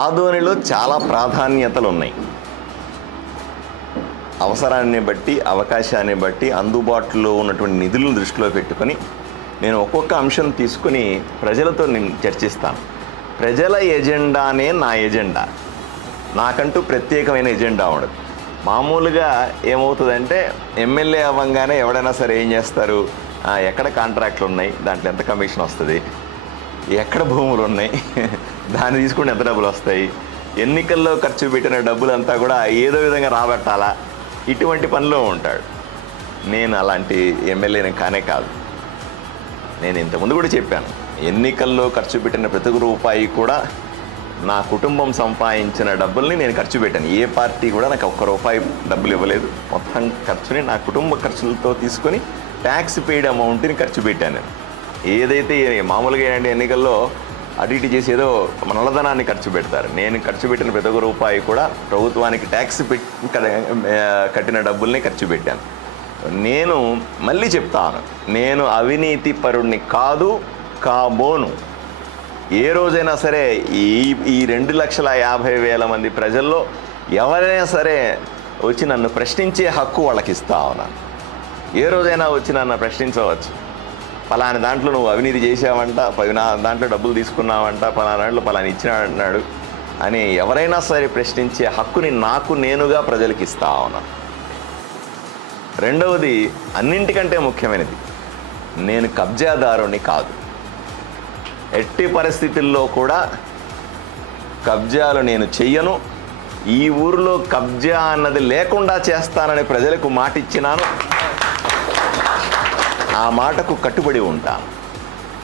ఆదోనిలో చాలా ప్రాధాన్యతలు ఉన్నాయి. అవసరాన్ని బట్టి, అవకాశాన్ని బట్టి, అందుబాటులో ఉన్నటువంటి నిధులను దృష్టిలో పెట్టుకొని నేను ఒక్కొక్క అంశం తీసుకుని ప్రజలతో నేను చర్చిస్తాను. ప్రజల ఎజెండానే నా ఎజెండా. నాకంటూ ప్రత్యేకమైన ఎజెండా ఉండదు. మామూలుగా ఏమవుతుందంటే ఎమ్మెల్యే అవ్వగానే ఎవడైనా సరే ఏం చేస్తారు, ఎక్కడ కాంట్రాక్ట్లు ఉన్నాయి, దాంట్లో ఎంత కమిషన్ వస్తుంది, ఎక్కడ భూములు ఉన్నాయి, దాన్ని తీసుకుంటే ఎంత డబ్బులు వస్తాయి, ఎన్నికల్లో ఖర్చు పెట్టిన డబ్బులంతా కూడా ఏదో విధంగా రాబట్టాలా, ఇటువంటి పనిలో ఉంటాడు. నేను అలాంటి ఎమ్మెల్యేని కానే కాదు. నేను ఇంతకుముందు కూడా చెప్పాను, ఎన్నికల్లో ఖర్చు పెట్టిన ప్రతి రూపాయి కూడా నా కుటుంబం సంపాదించిన డబ్బుల్ని నేను ఖర్చు పెట్టాను. ఏ పార్టీ కూడా నాకు ఒక్క రూపాయి డబ్బులు ఇవ్వలేదు. మొత్తం ఖర్చుని నా కుటుంబ ఖర్చులతో తీసుకొని ట్యాక్స్ పెయిడ్ అమౌంట్ని ఖర్చు పెట్టాను నేను. ఏదైతే మామూలుగా ఏంటంటే ఎన్నికల్లో అటు ఇటు చేసి ఏదో నల్లధనాన్ని ఖర్చు పెడతారు. నేను ఖర్చు పెట్టిన ప్రతి ఒక్క రూపాయి కూడా ప్రభుత్వానికి ట్యాక్స్ కట్టిన డబ్బుల్ని ఖర్చు పెట్టాను. నేను మళ్ళీ చెప్తాను, నేను అవినీతి పరుడిని కాదు, కాబోను. ఏ రోజైనా సరే ఈ 2,50,000 మంది ప్రజల్లో ఎవరైనా సరే వచ్చి నన్ను ప్రశ్నించే హక్కు వాళ్ళకి ఇస్తా ఉన్నాను. ఏ రోజైనా వచ్చి నన్ను ప్రశ్నించవచ్చు. పలాని దాంట్లో నువ్వు అవినీతి చేసావంట, దాంట్లో డబ్బులు తీసుకున్నావంట, పలానా దాంట్లో పలాని ఇచ్చినాడు అని ఎవరైనా సరే ప్రశ్నించే హక్కుని నాకు నేనుగా ప్రజలకు ఇస్తా ఉన్నాను. రెండవది, అన్నింటికంటే ముఖ్యమైనది, నేను కబ్జాదారుని కాదు. ఎట్టి పరిస్థితుల్లో కూడా కబ్జాలు నేను చెయ్యను. ఈ ఊరిలో కబ్జా అన్నది లేకుండా చేస్తానని ప్రజలకు మాట ఇచ్చినాను. ఆ మాటకు కట్టుబడి ఉంటాను.